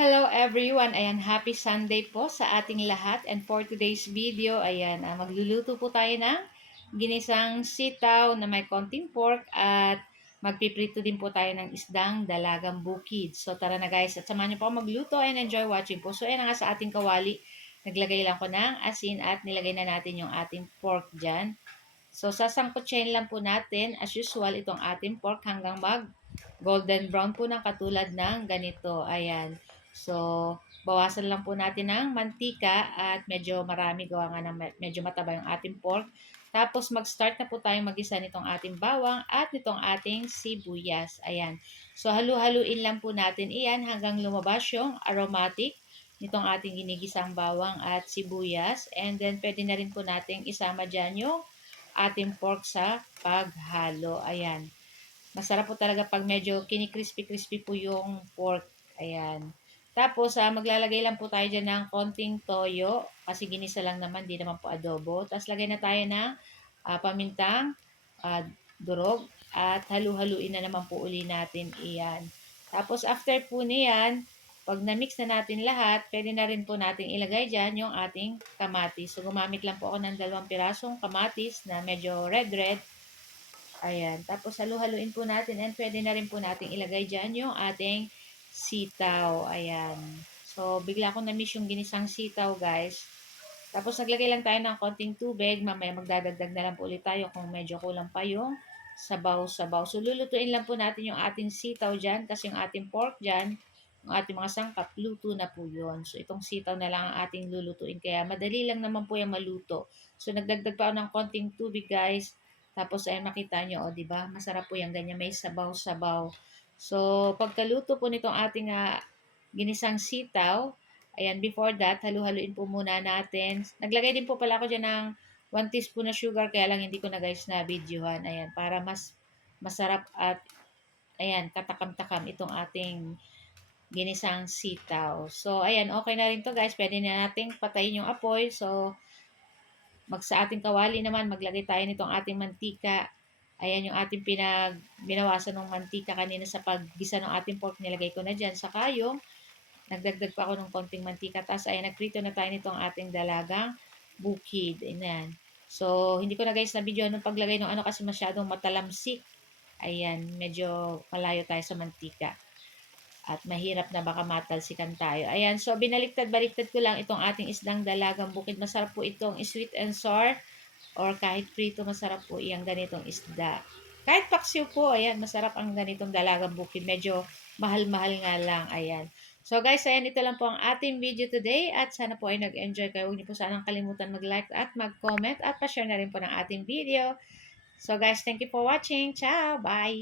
Hello everyone! Ayan, happy Sunday po sa ating lahat. And for today's video, ayan, magluluto po tayo ng ginisang sitaw na may konting pork at magpiprito din po tayo ng isdang dalagang bukid. So tara na guys, at samahan niyo po ako magluto and enjoy watching po. So ayan nga sa ating kawali, naglagay lang ko ng asin at nilagay na natin yung ating pork dyan. So sasangkutsahin lang po natin as usual itong ating pork hanggang mag golden brown po ng katulad ng ganito. Ayan. So, bawasan lang po natin ng mantika at medyo marami gawa nga ng medyo mataba yung ating pork. Tapos mag-start na po tayong magisa nitong ating bawang at nitong ating sibuyas. Ayan. So, halu-haluin lang po natin iyan hanggang lumabas yung aromatic nitong ating ginigisang bawang at sibuyas. And then, pwede na rin po nating isama dyan yung ating pork sa paghalo. Ayan. Masarap po talaga pag medyo kini-crispy-crispy po yung pork. Ayan. Tapos, maglalagay lang po tayo dyan ng konting toyo. Kasi ginisa lang naman, di naman po adobo. Tapos, lagay na tayo ng pamintang durog. At halu-haluin na naman po uli natin iyan. Tapos, after po niyan, pag na-mix na natin lahat, pwede na rin po natin ilagay dyan yung ating kamatis. So, gumamit lang po ako ng 2 pirasong kamatis na medyo red-red. Ayan. Tapos, halu-haluin po natin and pwede na rin po natin ilagay dyan yung ating sitaw. Ayan. So, bigla akong na-miss yung ginisang sitaw, guys. Tapos, naglagay lang tayo ng konting tubig. Mamaya magdadagdag na lang po ulit tayo kung medyo kulang pa yung sabaw-sabaw. So, lulutuin lang po natin yung ating sitaw dyan kasi yung ating pork dyan, yung ating mga sangkap, luto na po yun. So, itong sitaw na lang ang ating lulutuin. Kaya, madali lang naman po yung maluto. So, nagdagdag pa ako ng konting tubig, guys. Tapos, ayan, makita nyo, o, diba? Masarap po yung ganyan. May sabaw-sabaw. So, pagkaluto po nitong ating ginisang sitaw, ayan, before that, halu-haluin po muna natin. Naglagay din po pala ako dyan ng 1 teaspoon na sugar, kaya lang hindi ko na guys na videohan. Ayan, para mas masarap at, ayan, katakam-takam itong ating ginisang sitaw. So, ayan, okay na rin to guys. Pwede na nating patayin yung apoy. So, sa ating kawali naman, maglagay tayo nitong ating mantika. Ayan yung ating binawasan ng mantika kanina sa paggisa ng ating pork. Nilagay ko na dyan. Saka yung nagdagdag pa ako ng konting mantika. Tapos ayan, nagprito na tayo nitong ating dalagang bukid. Ayan. So, hindi ko na guys na video ng paglagay ng ano kasi masyadong matalamsik. Ayan, medyo malayo tayo sa mantika. At mahirap na baka matalsikan tayo. Ayan, so binaliktad-baliktad ko lang itong ating isdang dalagang bukid. Masarap po itong sweet and sour or kahit prito, masarap po iyang ganitong isda. Kahit paksiw po, ayan, masarap ang ganitong dalagang bukid. Medyo mahal-mahal nga lang, ayan. So guys, ayan, ito lang po ang ating video today at sana po ay nag-enjoy kayo. Huwag niyo po sanang kalimutan mag-like at mag-comment at pa-share na rin po ng ating video. So guys, thank you for watching. Ciao! Bye!